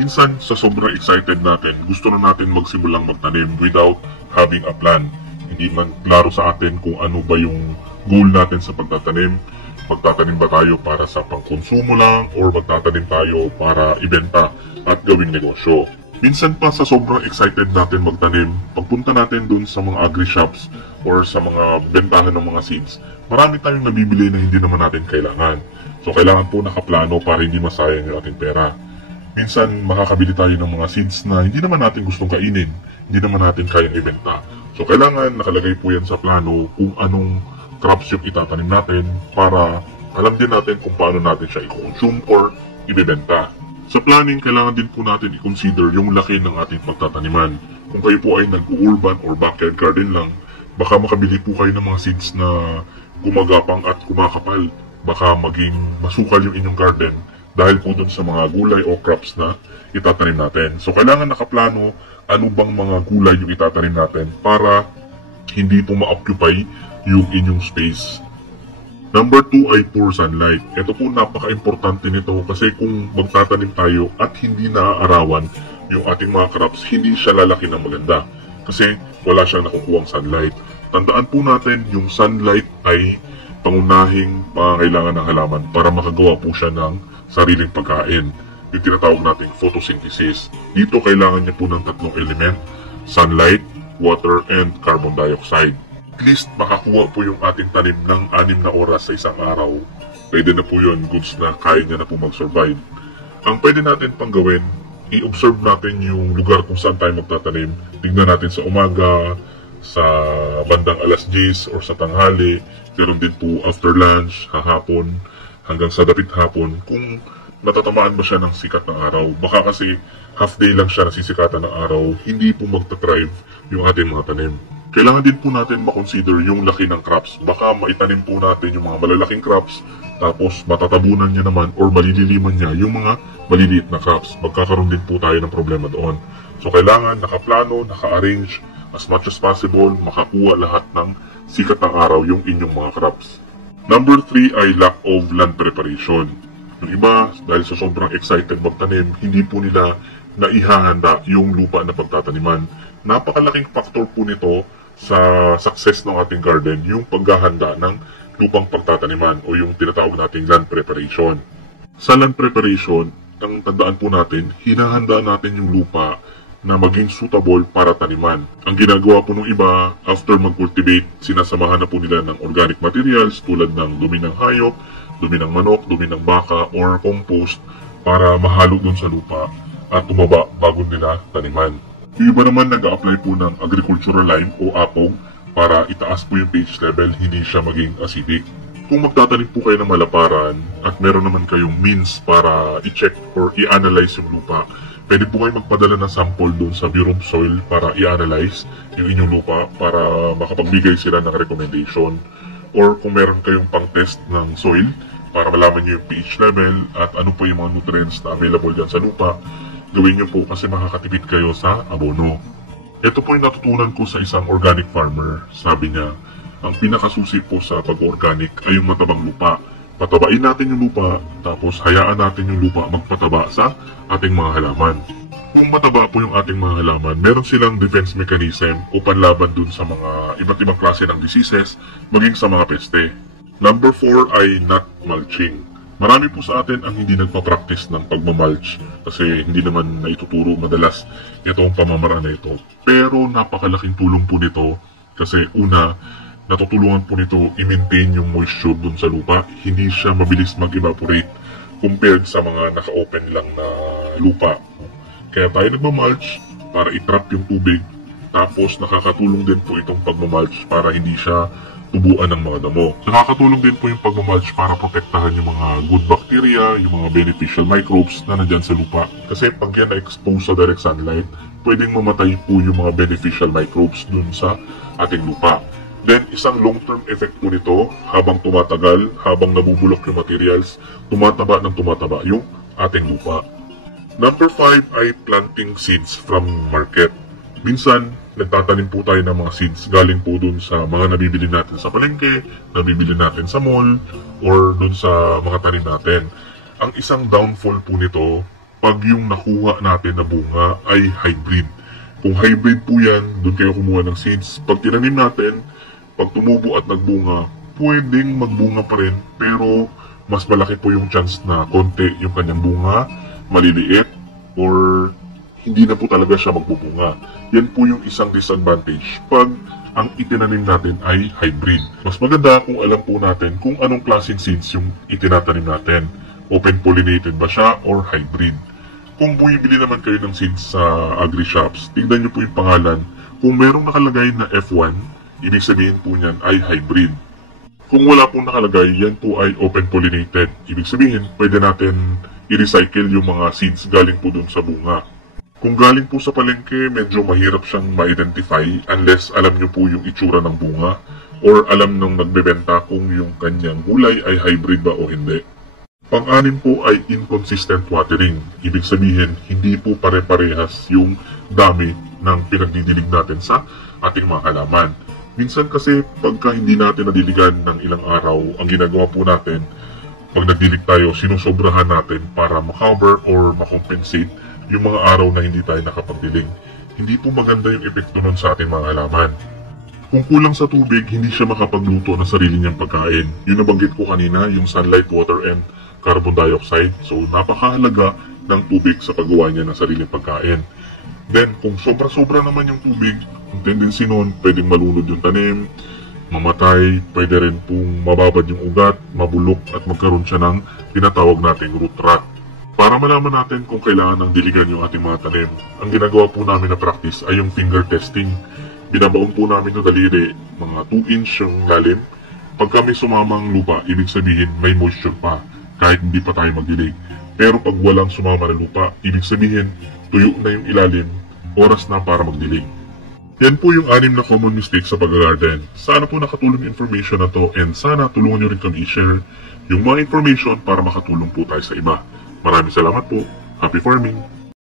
Minsan, sa sobrang excited natin, gusto na natin magsimulang magtanim without having a plan. Hindi man klaro sa atin kung ano ba yung goal natin sa pagtatanim. Magtatanim ba tayo para sa pangkonsumo lang or magtatanim tayo para ibenta at gawing negosyo. Minsan pa sa sobrang excited natin magtanim, pagpunta natin dun sa mga agri-shops or sa mga bentahan ng mga seeds, marami tayong nabibili na hindi naman natin kailangan. So kailangan po nakaplano para hindi masayang yung ating pera. Minsan makakabili tayo ng mga seeds na hindi naman natin gustong kainin, hindi naman natin kayang ibenta. So kailangan nakalagay po yan sa plano kung anong crops yung itatanim natin para alam din natin kung paano natin siya i-consume or ibebenta. Sa planning, kailangan din po natin i-consider yung laki ng ating pagtataniman. Kung kayo po ay nag-urban or backyard garden lang, baka makabili po kayo ng mga seeds na gumagapang at kumakapal. Baka maging masukal yung inyong garden dahil po dun sa mga gulay o crops na itatanim natin. So kailangan nakaplano ano bang mga gulay yung itatanim natin para hindi po ma-occupy yung inyong space. Number 2 ay poor sunlight. Ito po napaka-importante nito kasi kung magtatanim tayo at hindi naaarawan yung ating mga crops, hindi siya lalaki ng maganda kasi wala siyang nakukuhang sunlight. Tandaan po natin yung sunlight ay pangunahing pangangailangan ng halaman para makagawa po siya ng sariling pagkain. Yung tinatawag nating photosynthesis. Dito kailangan niya po ng tatlong element: sunlight, water, and carbon dioxide. At least makakuha po yung ating tanim ng 6 na oras sa isang araw. Pwede na po yun, goods na kaya niya na po mag-survive. Ang pwede natin pang gawin, i-observe natin yung lugar kung saan tayo magtatanim. Tignan natin sa umaga, sa bandang alas 10 or sa tanghali. Meron din po after lunch, hahapon, hanggang sa dapit hapon. Kung natatamaan ba siya ng sikat ng araw. Baka kasi half day lang siya nasisikatan ng araw, hindi po magta-thrive yung ating mga tanim. Kailangan din po natin makonsider yung laki ng crops. Baka maitanim po natin yung mga malalaking crops, tapos matatabunan niya naman or malililiman niya yung mga maliliit na crops. Magkakaroon din po tayo ng problema doon. So kailangan nakaplano, naka-arrange, as much as possible, makakuha lahat ng sikat ng araw yung inyong mga crops. Number 3 ay lack of land preparation. Yung iba, dahil sa sobrang excited magtanim, hindi po nila naihahanda yung lupa na pagtataniman. Napakalaking factor po nito sa success ng ating garden, yung paghahanda ng lupang pagtataniman o yung tinatawag nating land preparation. Sa land preparation, ang tandaan po natin, hinahanda natin yung lupa na maging suitable para taniman. Ang ginagawa po ng iba, after mag-cultivate, sinasamahan na po nila ng organic materials tulad ng dumi ng hayop, dumi ng manok, dumi ng baka, or compost para mahalo dun sa lupa at tumaba bago nila taniman. Yung iba naman nag-a-apply po ng agricultural lime o apog para itaas po yung pH level, hindi siya maging acidic. Kung magtatanim po kayo ng malaparan at meron naman kayong means para i-check or i-analyze yung lupa, pwede po kayo magpadala ng sample doon sa Bureau of Soil para i-analyze yung inyong lupa para makapagbigay sila ng recommendation. Or kung meron kayong pang-test ng soil para malaman nyo yung pH level at ano po yung mga nutrients na available dyan sa lupa, gawin nyo po kasi makakatipid kayo sa abono. Ito po yung natutunan ko sa isang organic farmer. Sabi niya, ang pinakasusi po sa pag-organic ay yung matabang lupa. Patabain natin yung lupa, tapos hayaan natin yung lupa magpataba sa ating mga halaman. Kung mataba po yung ating mga halaman, meron silang defense mechanism o panlaban dun sa mga iba't ibang klase ng diseases, maging sa mga peste. Number 4 ay not mulching. Marami po sa atin ang hindi nagpa-practice ng pagmamulch kasi hindi naman naituturo madalas itong pamamaraan na ito. Pero napakalaking tulong po nito kasi una, natutulungan po nito i-maintain yung moisture dun sa lupa. Hindi siya mabilis mag-evaporate compared sa mga naka-open lang na lupa. Kaya tayo nagmamulch para i-trap yung tubig. Tapos nakakatulong din po itong pagmamulch para hindi siya tubuan ng mga damo. Nakakatulong din po yung pagmamulch para protektahan yung mga good bacteria, yung mga beneficial microbes na nandyan sa lupa. Kasi pag yan na-expose sa direct sunlight, pwedeng mamatay po yung mga beneficial microbes dun sa ating lupa. Then, isang long-term effect po nito, habang tumatagal, habang nabubulok yung materials, tumataba yung ating lupa. Number 5 ay planting seeds from market. Minsan, nagtatanim po tayo ng mga seeds galing po dun sa mga nabibili natin sa palengke, nabibili natin sa mall, or dun sa mga tanim natin. Ang isang downfall po nito, pag yung nakuha natin na bunga ay hybrid. Kung hybrid po yan, doon kayo kumuha ng seeds. Pag tinanim natin, pag tumubo at nagbunga, pwedeng magbunga pa rin, pero mas malaki po yung chance na konti yung kanyang bunga, maliliit, or hindi na po talaga siya magbubunga. Yan po yung isang disadvantage pag ang itinanim natin ay hybrid. Mas maganda kung alam po natin kung anong klaseng seeds yung itinatanim natin. Open pollinated ba siya or hybrid? Kung bumibili naman kayo ng seeds sa agri-shops, tingnan nyo po yung pangalan. Kung merong nakalagay na F1, ibig sabihin po niyan ay hybrid. Kung wala pong nakalagay, yan po ay open pollinated. Ibig sabihin, pwede natin i-recycle yung mga seeds galing po dun sa bunga. Kung galing po sa palengke, medyo mahirap siyang ma-identify unless alam nyo po yung itsura ng bunga or alam nung nagbebenta kung yung kanyang gulay ay hybrid ba o hindi. Pang-anim po ay inconsistent watering. Ibig sabihin, hindi po pare-parehas yung dami ng pinagdidilig natin sa ating mga halaman. Minsan kasi pagka hindi natin nadiligan ng ilang araw, ang ginagawa po natin, pag nagdilig tayo, sinusobrahan natin para makover or makompensate yung mga araw na hindi tayo nakapagdilig. Hindi po maganda yung epekto nun sa ating mga halaman. Kung kulang sa tubig, hindi siya makapagluto ng sarili niyang pagkain. Yung nabanggit ko kanina, yung sunlight, water, and carbon dioxide. So, napakahalaga ng tubig sa paggawa niya ng sariling pagkain. Then, kung sobra-sobra naman yung tubig, ang tendency nun, pwedeng malunod yung tanim, mamatay, pwede rin pong mababad yung ugat, mabulok, at magkaroon siya ng tinatawag nating root rot. Para malaman natin kung kailangan ng diligan yung ating mga tanim, ang ginagawa po namin na practice ay yung finger testing. Binabaon po namin yung daliri, mga 2 inch yung lalim. Pagka may sumamang lupa, ibig sabihin may moisture pa, kahit hindi pa tayo magdilig. Pero pag walang sumama na lupa, ibig sabihin tuyo na yung ilalim, oras na para magdilig. Yan po yung 6 na common mistakes sa pag-garden. Sana po nakatulong yung information na to and sana tulungan nyo rin kami i-share yung mga information para makatulong po tayo sa iba. Maraming salamat po. Happy farming!